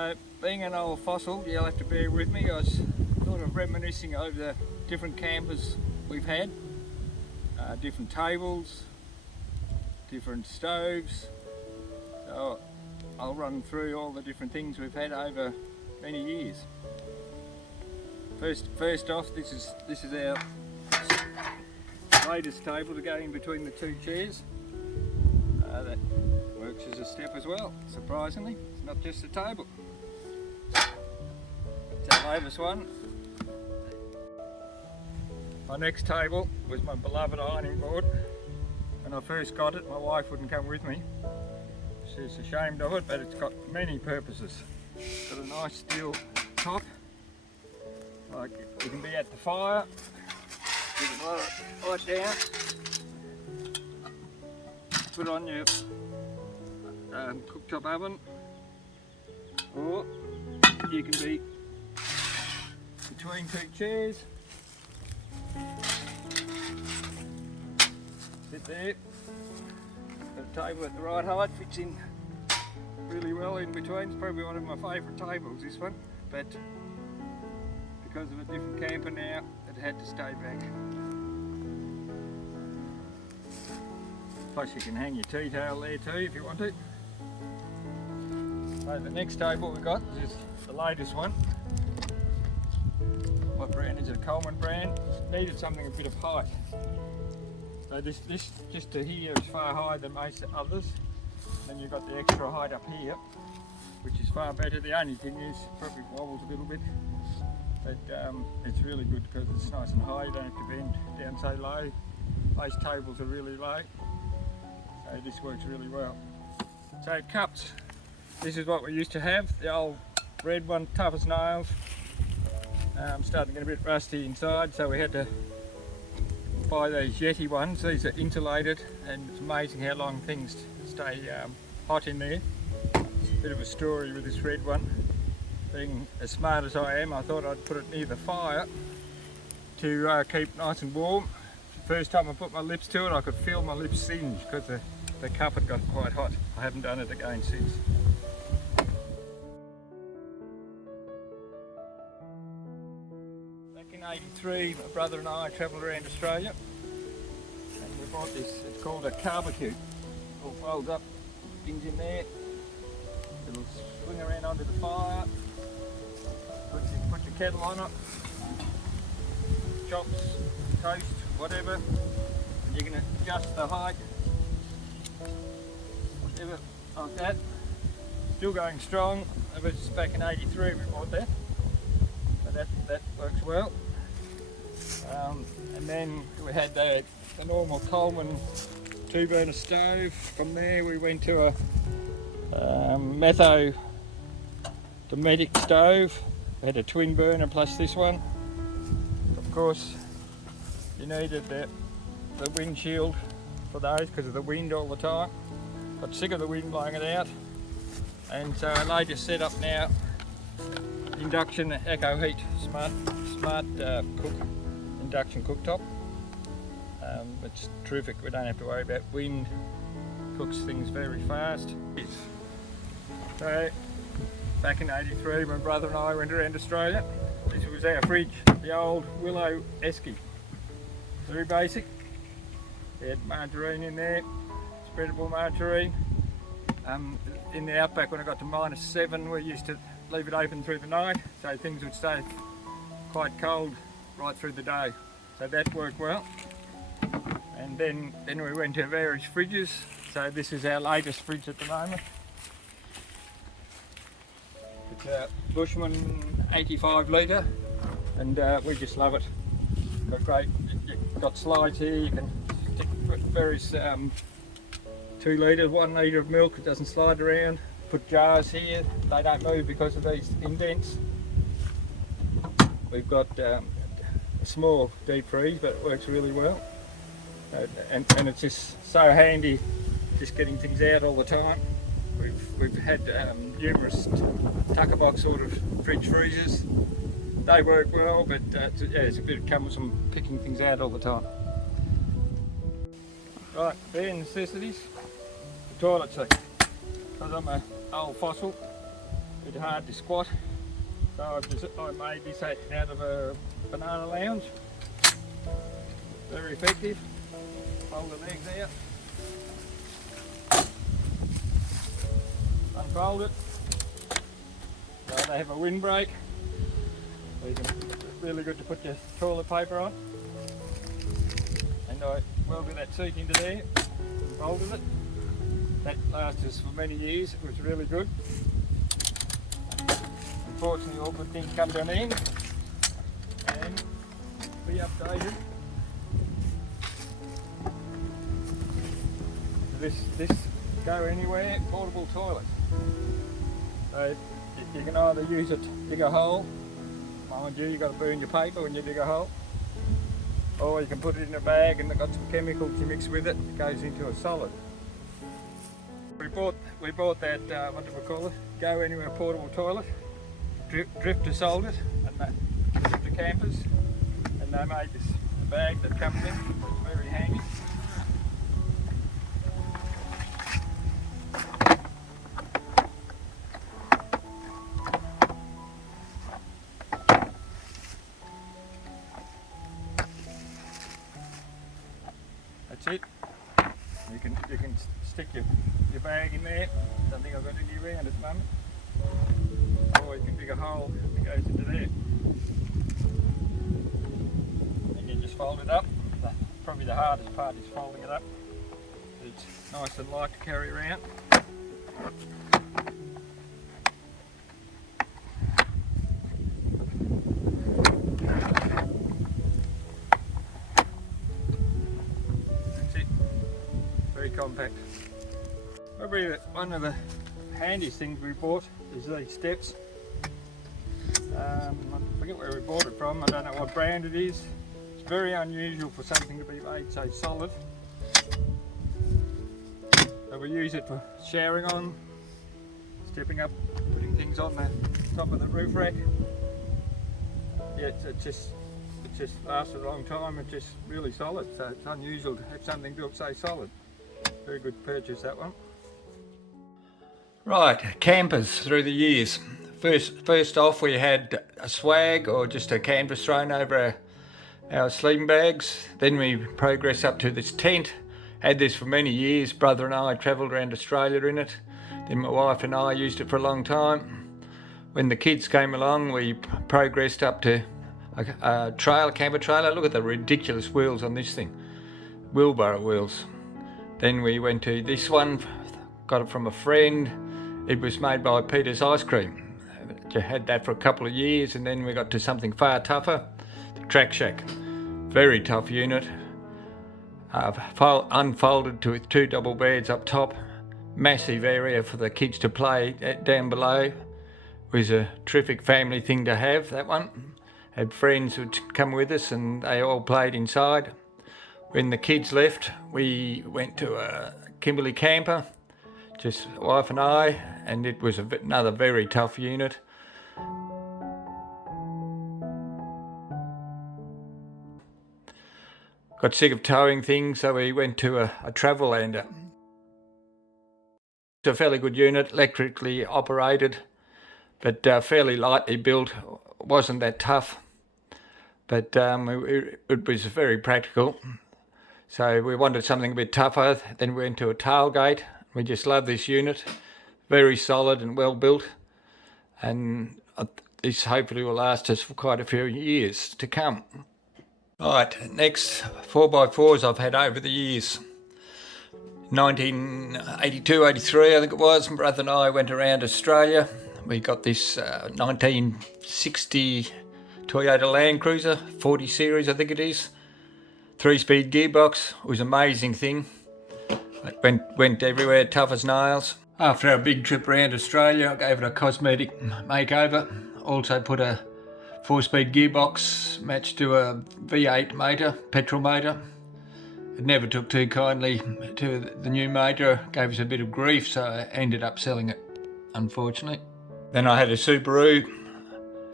So, being an old fossil, you'll have to bear with me. I was sort of reminiscing over the different campers we've had, different tables, different stoves. So I'll run through all the different things we've had over many years. First off, this is our latest table to go in between the two chairs. That works as a step as well, surprisingly. It's not just a table. It's our latest one. My next table was my beloved ironing board. When I first got it, my wife wouldn't come with me. She's ashamed of it, but it's got many purposes. It's got a nice steel top. Like, you can be at the fire, you can lower it right down, put on your cooktop oven, or you can be between two chairs, sit there, got a table at the right height, fits in really well in between. It's probably one of my favourite tables, this one, but because of a different camper now, it had to stay back. Plus you can hang your tea towel there too if you want to. So the next table we got is the latest one. What brand is it? Coleman brand. It needed something a bit of height. So this just to here is far higher than most others. Then you've got the extra height up here, which is far better. The only thing is it probably wobbles a little bit. But it's really good because it's nice and high, you don't have to bend down so low. Most tables are really low, so this works really well. So cups, this is what we used to have, the old red one, tough as nails. Starting to get a bit rusty inside, so we had to buy these Yeti ones. These are insulated, and it's amazing how long things stay hot in there. Bit of a story with this red one. Being as smart as I am, I thought I'd put it near the fire to keep nice and warm. The first time I put my lips to it, I could feel my lips singe because the cup had got quite hot. I haven't done it again since. Back in '83, my brother and I travelled around Australia, and we bought this. It's called a barbecue. It all folds up, things in there. It'll swing around onto the fire. Put your kettle on it, chops, toast, whatever, and you can adjust the height, whatever, like that. Still going strong. It was back in '83 we bought that, so that works well. And then we had the normal Coleman 2-burner stove. From there we went to a Metho Dometic stove. We had a twin burner plus this one. Of course, you needed the windshield for those because of the wind all the time. Got sick of the wind blowing it out, and so our latest setup now, induction Eco Heat smart induction cooktop. It's terrific. We don't have to worry about wind. Cooks things very fast. So, back in '83, my brother and I went around Australia. This was our fridge, the old Willow Esky. Very basic. We had margarine in there, spreadable margarine. In the outback, when it got to -7, we used to leave it open through the night, so things would stay quite cold right through the day. So that worked well. And then we went to various fridges. So this is our latest fridge at the moment. It's a Bushman 85 litre, and we just love it. Got great, you've got slides here, you can stick various 2 litres, 1 litre of milk, it doesn't slide around. Put jars here, they don't move because of these indents. We've got a small deep freeze, but it works really well. And it's just so handy, just getting things out all the time. We've had numerous tucker box sort of fridge freezers. They work well, but it's a bit cumbersome picking things out all the time. Right, bare necessities. The toilet seat. Because I'm an old fossil, a bit hard to squat. So I made this out of a banana lounge. Very effective. Fold the legs out. Unfold it. So they have a windbreak. So it's really good to put your toilet paper on. And I welded that seat into there and folded it. That lasted us for many years. It was really good. Unfortunately, all good things come to an end, and be updated. This go anywhere portable toilet. So you can either use it to dig a hole. Mind you, you've got to burn your paper when you dig a hole. Or you can put it in a bag and they've got some chemicals you mix with it. It goes into a solid. We bought that, what do we call it? Go anywhere portable toilet. Drifter sold it, and that Drifter Campers, and they made this bag that comes in. It's very handy. That's it. You can stick your bag in there. Don't think I've got any around at the moment. Or you can dig a hole that goes into there. And you just fold it up. Probably the hardest part is folding it up. It's nice and light to carry around. That's it. Very compact. Probably one of the handiest things we bought is these steps. I forget where we bought it from. I don't know what brand it is. It's very unusual for something to be made so solid. So we use it for showering on, stepping up, putting things on the top of the roof rack. Yeah, it just lasts a long time. It's just really solid. So it's unusual to have something built so solid. Very good purchase, that one. Right, campers through the years. First off, we had a swag or just a canvas thrown over our sleeping bags. Then we progressed up to this tent. Had this for many years. Brother and I travelled around Australia in it. Then my wife and I used it for a long time. When the kids came along, we progressed up to a camper trailer. Look at the ridiculous wheels on this thing. Wheelbarrow wheels. Then we went to this one, got it from a friend. It was made by Peter's Ice Cream. Had that for a couple of years, and then we got to something far tougher, the Track Shack. Very tough unit. Unfolded with 2 double beds up top. Massive area for the kids to play down below. It was a terrific family thing to have, that one. Had friends who'd come with us and they all played inside. When the kids left, we went to a Kimberley Camper, just wife and I, and it was another very tough unit. Got sick of towing things, so we went to a travel lander. It's a fairly good unit, electrically operated, but fairly lightly built. Wasn't that tough, but it was very practical. So we wanted something a bit tougher. Then we went to a tailgate. We just love this unit. Very solid and well built, and this hopefully will last us for quite a few years to come. Right, next 4x4s I've had over the years. 1982, 83 I think it was, my brother and I went around Australia. We got this 1960 Toyota Land Cruiser, 40 series I think it is. 3-speed gearbox. It was an amazing thing. It went everywhere, tough as nails. After our big trip around Australia, I gave it a cosmetic makeover. Also put a 4-speed gearbox matched to a V8 motor, petrol motor. It never took too kindly to the new motor, gave us a bit of grief, so I ended up selling it, unfortunately. Then I had a Subaru,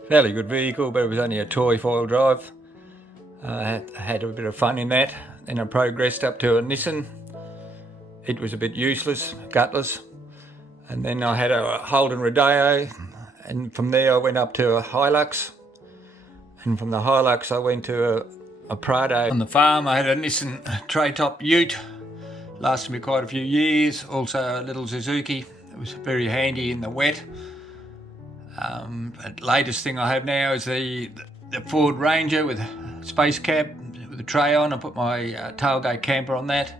fairly good vehicle, but it was only a toy 4-wheel drive. I had a bit of fun in that. Then I progressed up to a Nissan. It was a bit useless, gutless. And then I had a Holden Rodeo, and from there I went up to a Hilux, and from the Hilux I went to a Prado. On the farm I had a Nissan tray top ute, lasted me quite a few years, also a little Suzuki. It was very handy in the wet. The latest thing I have now is the Ford Ranger with a space cab with a tray on. I put my tailgate camper on that,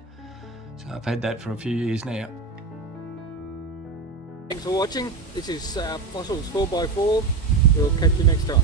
so I've had that for a few years now. Thanks for watching. This is Fossils 4x4. We'll catch you next time.